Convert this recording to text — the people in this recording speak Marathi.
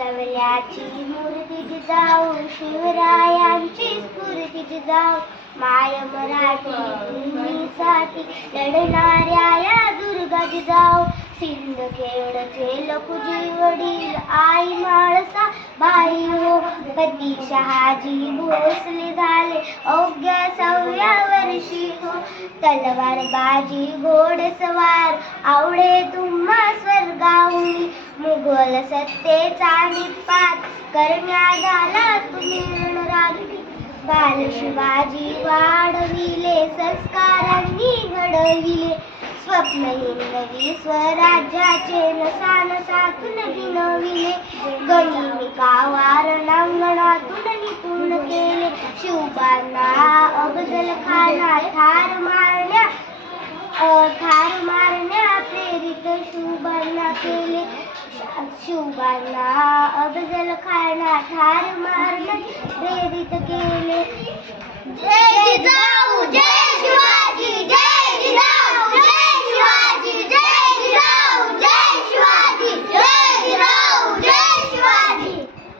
बसवल्याची मूर्ती जिजाऊ, शिवरायांची स्फूर्ती जिजाऊ, माय मराठी भूमीसाठी लढणाऱ्या या दुर्गा जिजाऊ, सिंदखेडचे लखुजी वडील आई म्हाळसा बाई हो, पती शहाजी भोसले झाले अवघ्या 6व्या वर्षी हो, तलवार बाजी घोडेस्वार आवडे तुम्हा स्वर्गाहुनी, मुघल सत्तेचा निपात करण्यात आला तुम्ही रणरागिणी, बाल शिवाजी वाढविले संस्कारांनी घडविले, स्वप्नहीन नवी स्वराज्याचे नसानसातून भिनविले, गनिमिका वारणांगणातूनही पूर्ण केले, शिवबांना अफजल खाना ठार मारण्या प्रेरित शिवबांना केले, शिवबांना अफजल खाना ठार मारण्यात